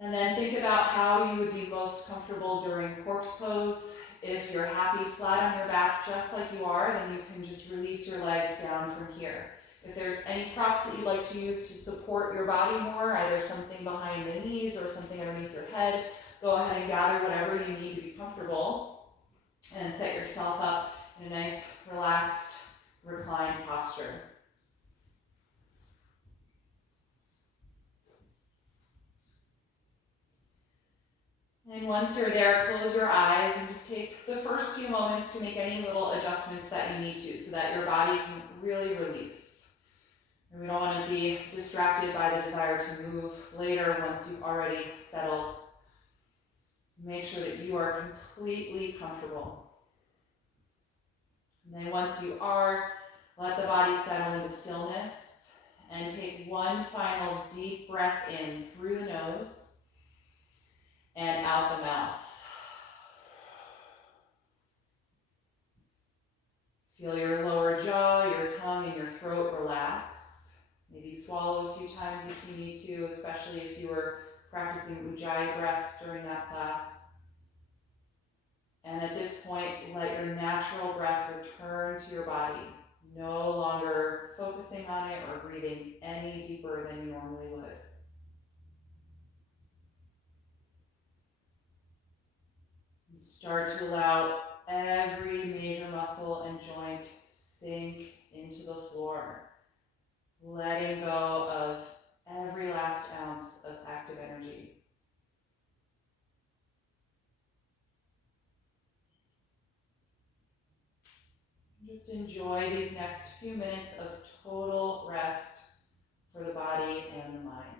And then think about how you would be most comfortable during corpse pose. If you're happy flat on your back just like you are, then you can just release your legs down from here. If there's any props that you'd like to use to support your body more, either something behind the knees or something underneath your head, go ahead and gather whatever you need to be comfortable and set yourself up in a nice, relaxed, reclined posture. And once you're there, close your eyes and just take the first few moments to make any little adjustments that you need to so that your body can really release. And we don't want to be distracted by the desire to move later once you've already settled. So make sure that you are completely comfortable. And then once you are, let the body settle into stillness and take one final deep breath in through the nose and out the mouth. Feel your lower jaw, your tongue, and your throat relax. Maybe swallow a few times if you need to, especially if you were practicing Ujjayi breath during that class. And at this point, let your natural breath return to your body, no longer focusing on it or breathing any deeper than you normally would. And start to allow every major muscle and joint sink into the floor, letting go of every last ounce of active energy. Just enjoy these next few minutes of total rest for the body and the mind.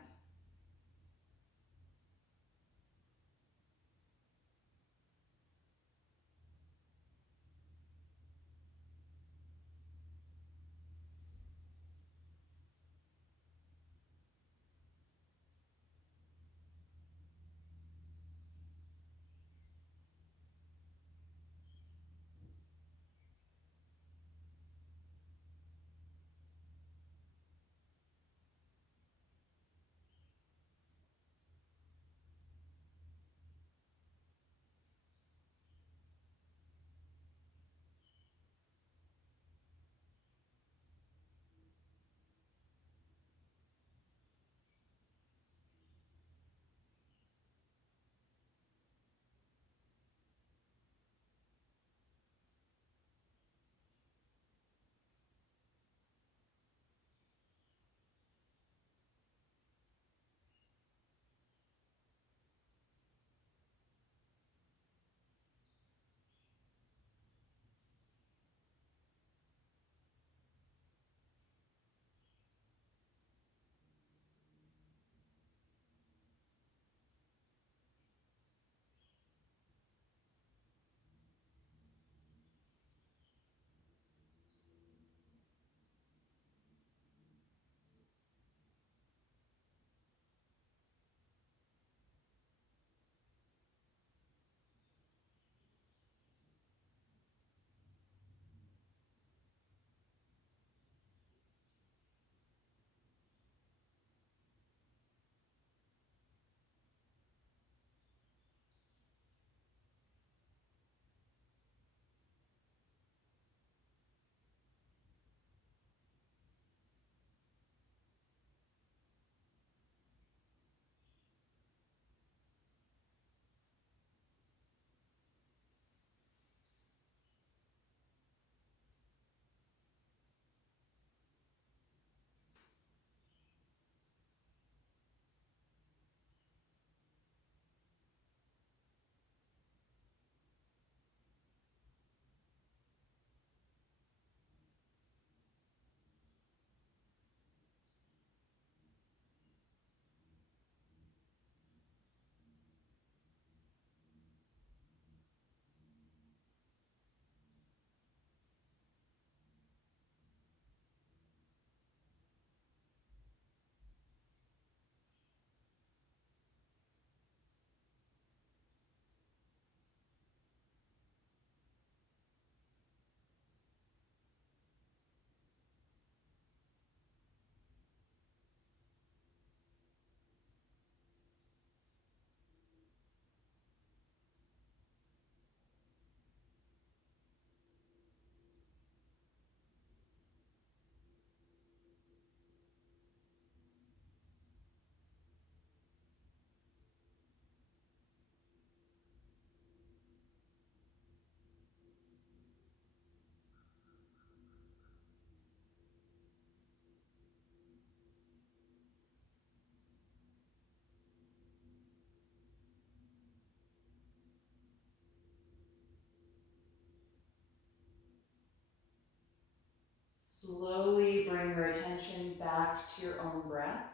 back to your own breath.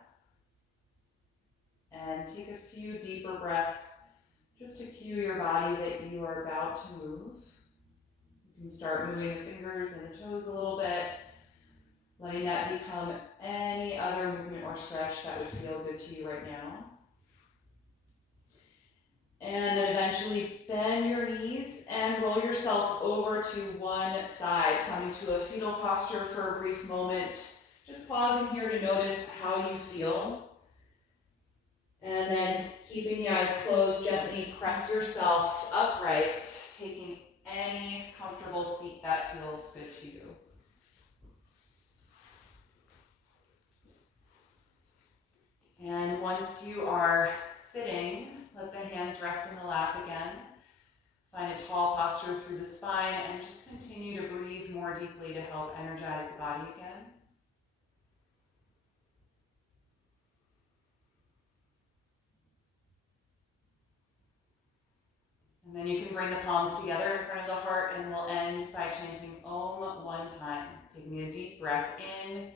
And take a few deeper breaths just to cue your body that you are about to move. You can start moving the fingers and the toes a little bit, letting that become any other movement or stretch that would feel good to you right now. And then eventually bend your knees and roll yourself over to one side, coming to a fetal posture for a brief moment. Just pausing here to notice how you feel. And then keeping the eyes closed, gently press yourself upright, taking any comfortable seat that feels good to you. And once you are sitting, let the hands rest in the lap again. Find a tall posture through the spine and just continue to breathe more deeply to help energize the body again. And then you can bring the palms together in front of the heart, and we'll end by chanting Om one time. Taking a deep breath in.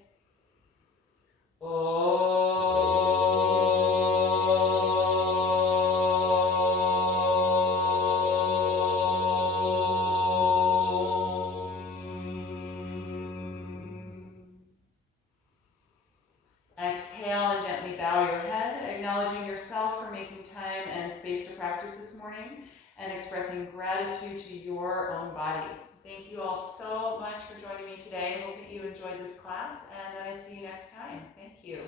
Exhale and gently bow your head, acknowledging yourself for making time and space to practice this morning and expressing gratitude to your own body. Thank you all so much for joining me today. I hope that you enjoyed this class and that I see you next time. Thank you.